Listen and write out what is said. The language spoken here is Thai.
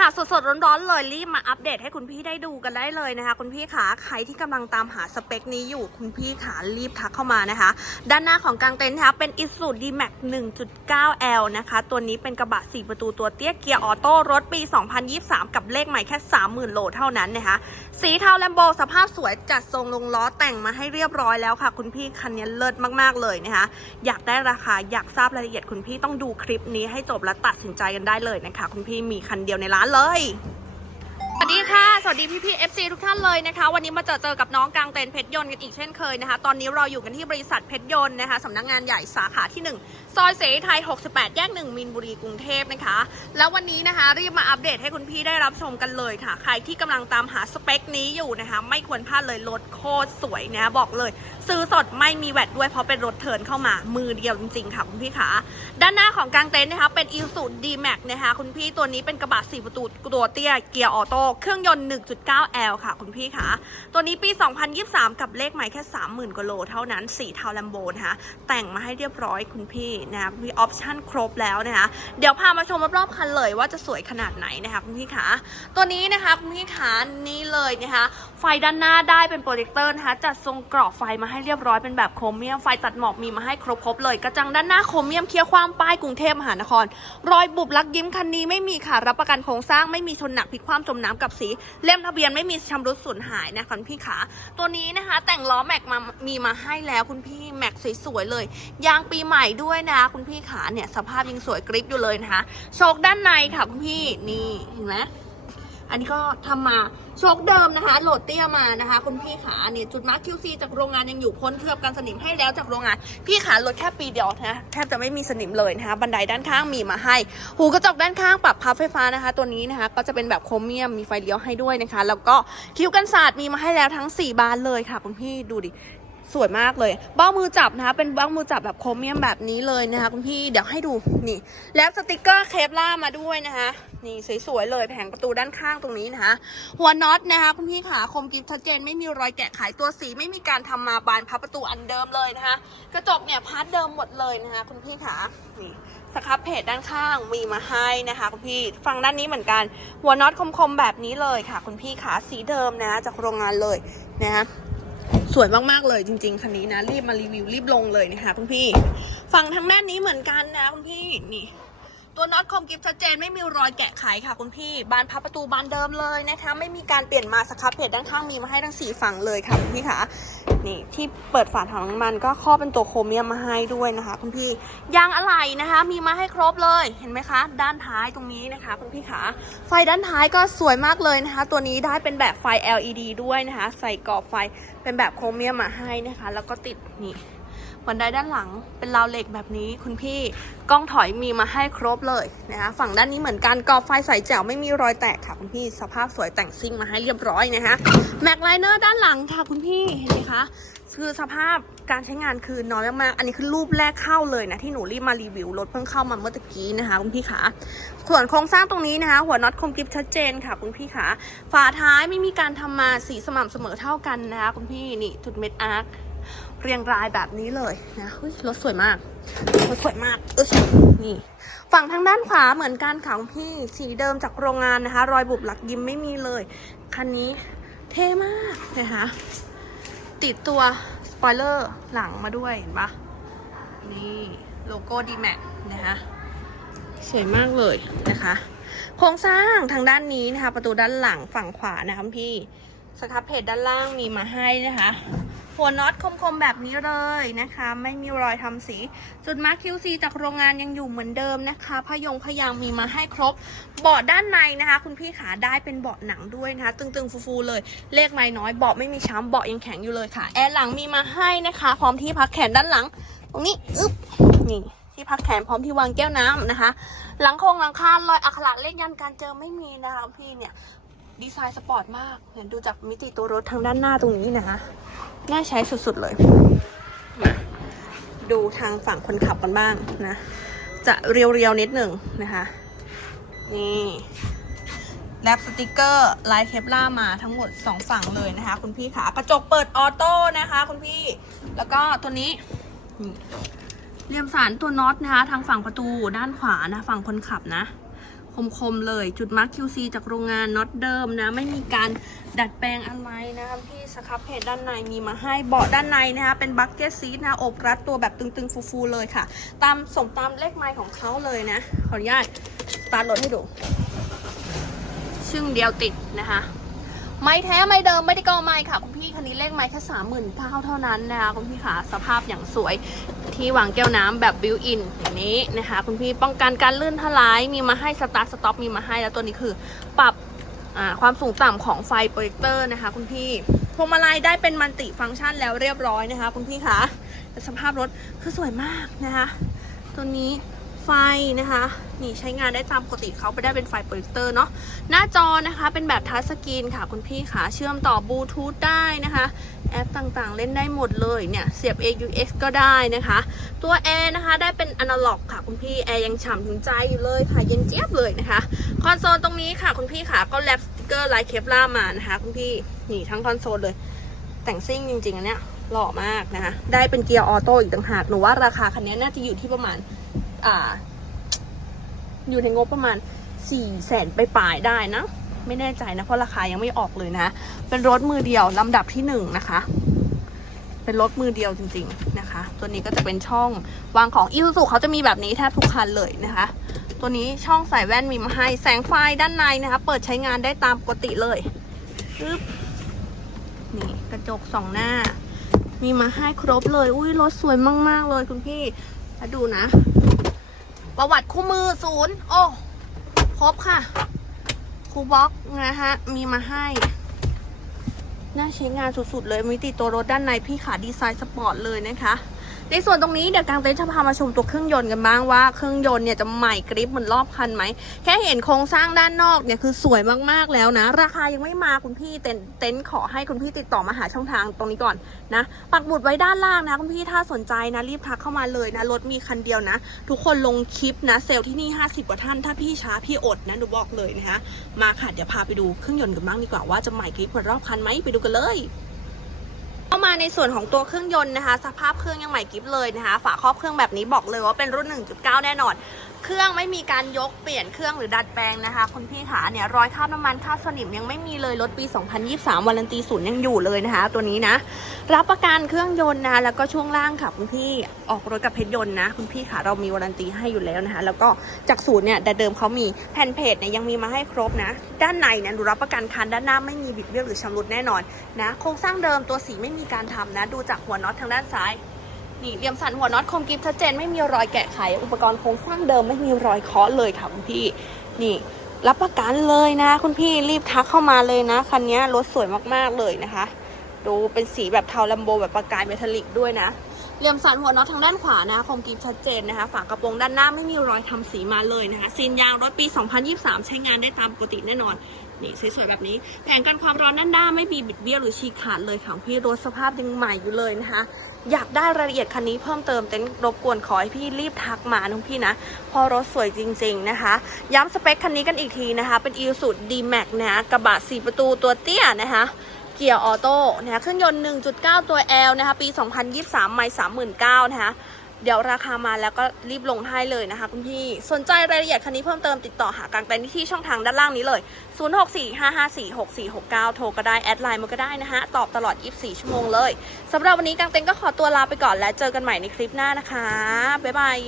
ค่ะ สดๆ ร้อนๆ เลยรีบมาอัปเดตให้คุณพี่ได้ดูกันได้เลยนะคะ คุณพี่ขาใครที่กำลังตามหาสเปคนี้อยู่ คุณพี่ขารีบทักเข้ามานะคะ ด้านหน้าของกางเต็นท์นะคะเป็น i s u d m a x 1.9L นะคะ ตัวนี้เป็นกระบะ 4 ประตูตัวเตี้ยเกียร์ออโต้รถปี 2023 กับเลขใหม่แค่ 30,000 โลเท่านั้นนะคะ สีเทาแลมโบสภาพสวยจัดทรงลงล้อแต่งมาให้เรียบร้อยแล้วค่ะ คุณพี่คันนี้เลิศมากๆเลยนะคะ อยากได้ราคาอยากทราบรายละเอียดคุณพี่ต้องดูคลิปนี้ให้จบและตัดสินใจกันได้เลยนะคะ คุณพี่มีคันเดียวในร้านเลย ดีค่ะ สวัสดีพี่พี่ FC ทุกท่านเลยนะคะ วันนี้มาเจอเจอกับน้องกลางเต็นเพชรยนต์กันอีกเช่นเคยนะคะ ตอนนี้เราอยู่กันที่บริษัทเพชรยนต์นะคะสำนักงานใหญ่สาขาที่ 1 ซอยเสรีไทย 68 แยก 1 มินบุรีกรุงเทพนะคะ แล้ววันนี้นะคะรีบมาอัปเดตให้คุณพี่ได้รับชมกันเลยค่ะ ใครที่กำลังตามหาสเปคนี้อยู่นะคะ ไม่ควรพลาดเลยรถโคตรสวยนะบอกเลย ซื้อสดไม่มีแวดด้วยเพราะเป็นรถเทินเข้ามามือเดียวจริงๆค่ะคุณพี่ขาด้านหน้าของกลางเต็นนะคะเป็น i s u d d m a x นะคะคุณพี่ตัวนี้เป็นกระบะ4ประตูตัวเตี้ยเกียร์ออโต้เครื่องยนต์ 1.9L ค่ะ คุณพี่ขาตัวนี้ปี 2023 กับเลขใหม่แค่ 30,000กว่าโลเท่านั้น สีเทาแลมโบนะคะแต่งมาให้เรียบร้อยคุณพี่นะคะมีออปชั่นครบแล้วนะคะเดี๋ยวพามาชมรอบๆคันเลยว่าจะสวยขนาดไหนนะคะคุณพี่ขาตัวนี้นะคะคุณพี่ขานี่เลยนะคะไฟด้านหน้าได้เป็นโปรเจคเตอร์นะคะจัดทรงกรอบไฟมาให้เรียบร้อยเป็นแบบโครเมียมไฟตัดหมอกมีมาให้ครบๆเลย กระจังด้านหน้าโครเมียมเคี้ยวความป้ายกรุงเทพมหานคร รอยบุบลักยิ้มคันนี้ไม่มีค่ะรับประกันโครงสร้างไม่มีชนหนักพลิกคว่ำจมน้ำกับสีเล่มทะเบียนไม่มีชำรุดสูญหายนะคะคุณพี่ขา ตัวนี้นะคะ แต่งล้อแม็กมามีมาให้แล้วคุณพี่แม็กสวยๆเลย ยางปีใหม่ด้วยนะคะคุณพี่ขาเนี่ยสภาพยังสวยกริปอยู่เลยนะคะโชคด้านในค่ะคุณพี่นี่เห็นไหม อันนี้ก็ทำมาโชคเดิมนะคะ โหลดเตี้ยมานะคะ คุณพี่ขาเนี่ยจุดมาร์ค QC จากโรงงานยังอยู่พ้นเคลือบกันสนิมให้แล้วจากโรงงาน พี่ขาลดแค่ปีเดียวนะแทบจะไม่มีสนิมเลยนะคะ บันไดด้านข้างมีมาให้ หูกระจกด้านข้างปรับพับไฟฟ้านะคะ ตัวนี้นะคะ ก็จะเป็นแบบโครเมียมมีไฟเลี้ยวให้ด้วยนะคะ แล้วก็คิ้วกันศาสตร์มีมาให้แล้วทั้ง 4 บานเลยค่ะคุณพี่ดูดิ สวยมากเลย เบ้ามือจับนะคะ เป็นเบ้ามือจับแบบโครเมียมแบบนี้เลยนะคะคุณพี่ เดี๋ยวให้ดูนี่ แล้วสติกเกอร์เคปล่ามาด้วยนะคะ นี่สวยๆเลยแผงประตูด้านข้างตรงนี้นะคะ หัวน็อตนะคะคุณพี่ขาคมกริบชัดเจนไม่มีรอยแกะไขตัวสีไม่มีการทำมาบานพับประตูอันเดิมเลยนะคะ กระจกเนี่ยพาร์ทเดิมหมดเลยนะคะคุณพี่ขานี่สครับเพจด้านข้างมีมาให้นะคะคุณพี่ฟังด้านนี้เหมือนกัน หัวน็อตคมๆแบบนี้เลยค่ะ คุณพี่ขาสีเดิมนะจากโรงงานเลยนะคะ สวยมากๆเลยจริง ๆคันนี้นะ รีบมารีวิวรีบลงเลยนะคะคุณพี่ ฝั่งทางด้านนี้เหมือนกันนะคุณพี่นี่ ตัวน็อตคมกิฟชัดเจนไม่มีรอยแกะไขค่ะคุณพี่ บานพับประตูบานเดิมเลยนะคะ ไม่มีการเปลี่ยนมาสครับเพจด้านข้างมีมาให้ทั้งสี่ฝั่งเลยค่ะคุณพี่คะนี่ที่เปิดฝาถังน้ำมันก็ครอบเป็นตัวโครเมียมมาให้ด้วยนะคะ คุณพี่ยางอะไหล่นะคะ มีมาให้ครบเลยเห็นไหมคะ ด้านท้ายตรงนี้นะคะคุณพี่ขาไฟด้านท้ายก็สวยมากเลยนะคะ ตัวนี้ได้เป็นแบบไฟ LED ด้วยนะคะ ใส่กรอบไฟเป็นแบบโครเมียมมาให้นะคะ แล้วก็ติดนี่ บันไดด้านหลังเป็นราวเหล็กแบบนี้คุณพี่กล้องถอยมีมาให้ครบเลยนะคะฝั่งด้านนี้เหมือนกันกรอบไฟใสแจ๋วไม่มีรอยแตกค่ะคุณพี่สภาพสวยแต่งซิ่งมาให้เรียบร้อยนะคะแม็กไลเนอร์ด้านหลังค่ะคุณพี่เห็นไหมคะคือสภาพการใช้งานคือน้อยมากๆ อันนี้คือรูปแรกเข้าเลยนะ ที่หนูรีบมารีวิวรถเพิ่งเข้ามาเมื่อตะกี้นะคะคุณพี่ขาส่วนโครงสร้างตรงนี้นะคะ หัวน็อตคมกริบชัดเจนค่ะคุณพี่ขาฝาท้ายไม่มีการทำมาสีสม่ำเสมอเท่ากันนะคะคุณพี่นี่จุดเม็ดอาร์ค เรียงรายแบบนี้เลยนะเฮ้ยรถสวยมากรถสวยมากเออนี่ ฝั่งทางด้านขวาเหมือนกันค่ะคุณพี่สีเดิมจากโรงงานนะคะ รอยบุบหลักยิ้มไม่มีเลย คันนี้เท่มากนะคะติดตัวสปอยเลอร์หลังมาด้วยเห็นปะนี่โลโก้ดีแม็กนะคะสวยมากเลยนะคะ โครงสร้างทางด้านนี้นะคะ ประตูด้านหลังฝั่งขวานะคะพี่สครับเพจด้านล่างมีมาให้นะคะ หัวน็อตคมๆแบบนี้เลยนะคะ ไม่มีรอยทำสี จุดมาร์ค QC จากโรงงานยังอยู่เหมือนเดิมนะคะพยงพยางมีมาให้ครบ เบาะด้านในนะคะ คุณพี่ขาได้เป็นเบาะหนังด้วยนะคะ ตึงๆ ฟูๆเลย เลขไม่น้อยเบาะไม่มีช้ำเบาะยังแข็งอยู่เลยค่ะ แอร์หลังมีมาให้นะคะ พร้อมที่พักแขนด้านหลัง ตรงนี้อึ๊บนี่ที่พักแขนพร้อมที่วางแก้วน้ำนะคะ หลังโครงหลังคารอยอักขระเลขยันการเจอไม่มีนะคะพี่เนี่ย ดีไซน์สปอร์ตมากเห็นดูจากมิติตัวรถทางด้านหน้าตรงนี้นะคะน่าใช้สุดๆเลยมาดูทางฝั่งคนขับกันบ้างนะ จะเรียวๆนิดหนึ่งนะคะ นี่แรปสติกเกอร์ลายเคปล่ามาทั้งหมด 2 ฝั่งเลยนะคะ คุณพี่ขากระจกเปิดออโต้นะคะ คุณพี่ แล้วก็ตัวนี้นี่เรียมสารตัวน็อตนะคะ ทางฝั่งประตูด้านขวานะฝั่งคนขับนะ คมๆเลย จุดมาร์ค QC จากโรงงานน็อตเดิมนะ ไม่มีการดัดแปลงอะไรนะคะพี่สครับเพจด้านในมีมาให้เบาะด้านในนะคะเป็นบัคเก็ตซีทนะอบรัดตัวแบบตึงๆ ฟูๆเลยค่ะ ตามสมตามเลขไมล์ของเขาเลยนะ ขออนุญาตสตาร์ทรถให้ดู ซึ่งเดียวติดนะคะ ไม้แท้ไม้เดิมไม่ได้กอไม้ค่ะ คุณพี่คันนี้เลขไม้แค่สามหมื่นเก้าเท่านั้นนะคะคุณพี่ค่ะสภาพอย่างสวยที่วางแก้วน้ำแบบบิวอินอย่างนี้นะคะ คุณพี่ป้องกันการลื่นถลายมีมาให้สตาร์ทสต็อปมีมาให้แล้วตัวนี้คือ ปรับความสูงต่ำของไฟโปรเจคเตอร์นะคะ คุณพี่พวงมาลัยได้เป็นมัลติฟังก์ชันแล้วเรียบร้อยนะคะ คุณพี่คะสภาพรถคือสวยมากนะคะ ตัวนี้ ไฟนะคะนี่ใช้งานได้ตามปกติเขาไปได้เป็นไฟโปรเจคเตอร์เนาะหน้าจอนะคะเป็นแบบทัชสกรีนค่ะคุณพี่ค่ะเชื่อมต่อบลูทูธได้นะคะแอปต่างๆ เล่นได้หมดเลยเนี่ยเสียบ AUX ก็ได้นะคะ ตัวแอร์นะคะได้เป็นอนาล็อกค่ะคุณพี่แอร์ยังฉ่ำถึงใจอยู่เลยค่ะเย็นเจี๊ยบเลยนะคะคอนโซลตรงนี้ค่ะคุณพี่ค่ะก็แลบสติกเกอร์ลายเคปล่ามานะคะคุณพี่นี่ทั้งคอนโซลเลย แต่งซิ่งจริงๆอันเนี้ยหล่อมากนะคะได้เป็นเกียร์ออโต้อีกต่างหากหนูว่าราคาคันนี้น่าจะอยู่ที่ประมาณ อ่า อยู่ในงบประมาณ4ี่แสนไปปลายได้นะ ไม่แน่ใจนะ เพราะราคายังไม่ออกเลยนะ เป็นรถมือเดียวลำดับที่หนึ่งนะคะ เป็นรถมือเดียวจริง ๆนะคะ ตัวนี้ก็จะเป็นช่องวางของอีซูซูเขาจะมีแบบนี้แทบทุกคันเลยนะคะ ตัวนี้ช่องใส่แว่นมีมาให้แสงไฟด้านในนะคะ เปิดใช้งานได้ตามปกติเลยปึ๊บนี่กระจกสองหน้า มีมาให้ครบเลย อุ้ยรถสวยมาก ๆ เลยคุณพี่ถ้าดูนะ ประวัติคู่มือศูนย์โอ้ครบค่ะคูบ็อกนะฮะ มีมาให้ น่าใช้งานสุดๆเลย มีติดตัวรถด้านในพี่ขาดีไซน์สปอร์ตเลยนะคะ ในส่วนตรงนี้เดี๋ยวกางเต็นท์จะพามาชมตัวเครื่องยนต์กันบ้างว่าเครื่องยนต์เนี่ยจะใหม่กริปเหมือนรอบคันไหมแค่เห็นโครงสร้างด้านนอกเนี่ยคือสวยมากๆแล้วนะ ราคายังไม่มาคุณพี่เต็นท์เต็นท์ขอให้คุณพี่ติดต่อมาหาช่องทางตรงนี้ก่อนนะปักหมุดไว้ด้านล่างนะคุณพี่ถ้าสนใจนะรีบทักเข้ามาเลยนะรถมีคันเดียวนะ ทุกคนลงคลิปนะเซลล์ที่นี่ 50 กว่าท่าน ถ้าพี่ช้าพี่อดนะหนูบอกเลยนะคะมาค่ะเดี๋ยวพาไปดูเครื่องยนต์กันบ้างดีกว่าว่าจะใหม่กริปเหมือนรอบคันไหมไปดูกันเลย มาในส่วนของตัวเครื่องยนต์นะคะ สภาพเครื่องยังใหม่กิฟเลยนะคะ ฝาครอบเครื่องแบบนี้บอกเลยว่าเป็นรุ่น 1.9 แน่นอน เครื่องไม่มีการยกเปลี่ยนเครื่องหรือดัดแปลงนะคะคุณพี่ขาเนี่ยรอยคราบน้ำมันคราบสนิมยังไม่มีเลยรถปี 2023วารันตีศูนย์ยังอยู่เลยนะคะ ตัวนี้นะ รับประกันเครื่องยนต์นะแล้วก็ช่วงล่างค่ะคุณพี่ออกรถกับเพชรยนต์นะ คุณพี่ขาเรามีวารันตีให้อยู่แล้วนะคะ แล้วก็จากศูนย์เนี่ยแต่เดิมเขามีแผ่นเพจเนี่ยยังมีมาให้ครบนะ ด้านในเนี่ยดูรับประกันคันด้านหน้าไม่มีบิดเบี้ยวหรือชำรุดแน่นอนนะโครงสร้างเดิมตัวสีไม่มีการทำนะ ดูจากหัวน็อตทางด้านซ้าย นี่เหลี่ยมสันหัวน็อตคมกริบชัดเจนไม่มีรอยแกะไข อุปกรณ์โครงสร้างเดิมไม่มีรอยเคาะเลยค่ะคุณพี่ นี่ รับประกันเลยนะ คุณพี่รีบทักเข้ามาเลยนะ คันนี้รถสวยมากๆเลยนะคะ ดูเป็นสีแบบเทาลัมโบแบบประกายเมทัลลิกด้วยนะ เหลี่ยมสันหัวน็อตทางด้านขวานะคะคมกริบชัดเจนนะคะ ฝากระโปรงด้านหน้าไม่มีรอยทำสีมาเลยนะคะซีนยางรถปี 2023 ใช้งานได้ตามปกติแน่นอนนี่สวยๆแบบนี้แผงกันความร้อนด้านหน้าไม่มีบิดเบี้ยวหรือฉีกขาดเลยค่ะพี่รถสภาพยังใหม่อยู่เลยนะคะ อยากได้รายละเอียดคันนี้เพิ่มเติมเต็นรบกวนขอให้พี่รีบทักมาน้องพี่นะเพอรถสวยจริง ๆนะคะ ย้ำสเปคคันนี้กันอีกทีนะคะ เป็น i s u z u D-Max นะคะกระบะ4ประตูตัวเตี้ยนะคะ เกียร์ออโต้นะคะเครื่องยนต์ 1.9 ตัว L นะคะ ปี 2023 ไม่39,000นะคะ เดี๋ยวราคามาแล้วก็รีบลงให้เลยนะคะคุณพี่ สนใจรายละเอียดคันนี้เพิ่มเติมติดต่อหากางเต็นท์ที่ช่องทางด้านล่างนี้เลย 0645546469 โทรก็ได้ แอดไลน์มาก็ได้นะคะ ตอบตลอด 24 ชั่วโมงเลยสำหรับวันนี้กางเต็นท์ก็ขอตัวลาไปก่อนและเจอกันใหม่ในคลิปหน้านะคะ บ๊ายบาย